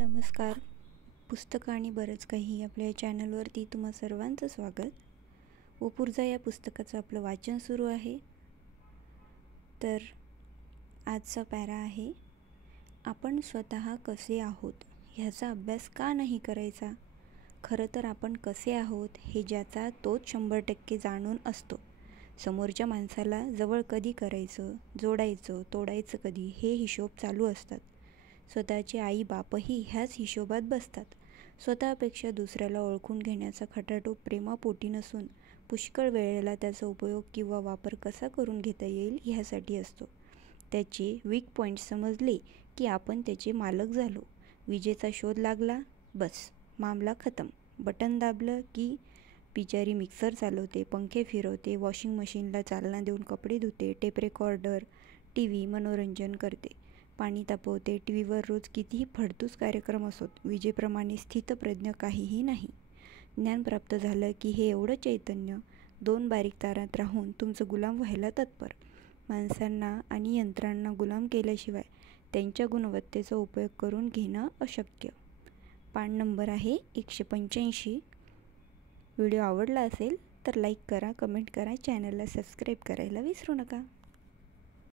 नमस्कार. पुस्तकं आणि बरंच काही आपल्या या चॅनलवरती तुम्हा सर्वांचं स्वागत. ओपुर्झा या पुस्तकाचं आपलं वाचन सुरू आहे. तर आजचा पॅरा आहे, आपण स्वतः कसे आहोत ह्याचा अभ्यास का नाही करायचा. खरं तर आपण कसे आहोत हे ज्याचा तोच 100% जाणून असतो. समोरच्या माणसाला जवळ कधी करायचं, जोडायचं, तोडायचं कधी हे हिशोब चालू असतात. स्वतःचे आई बापही ह्याच हिशोबात बसतात. स्वतःपेक्षा दुसऱ्याला ओळखून घेण्याचा खटाटोप प्रेमापोटी नसून पुष्कळ वेळेला त्याचा उपयोग किंवा वापर कसा करून घेता येईल ह्यासाठी असतो. त्याचे वीक पॉईंट्स समजले की आपण त्याचे मालक झालो. विजेचा शोध लागला, बस मामला खतम. बटन दाबलं की बिचारी मिक्सर चालवते, पंखे फिरवते, वॉशिंग मशीनला चालना देऊन कपडे धुते, टेप रेकॉर्डर, TV मनोरंजन करते, पाणी तापवते. टीव्हीवर रोज कितीही फडतूस कार्यक्रम असोत, विजेप्रमाणे स्थितप्रज्ञ काहीही नाही. ज्ञान प्राप्त झालं की हे एवढं चैतन्य 2 बारीक तारात राहून तुमचं गुलाम व्हायला तत्पर. माणसांना आणि यंत्रांना गुलाम केल्याशिवाय त्यांच्या गुणवत्तेचा उपयोग करून घेणं अशक्य. पान नंबर आहे 185. व्हिडिओ आवडला असेल तर लाईक करा, कमेंट करा, चॅनलला सबस्क्राईब करायला विसरू नका.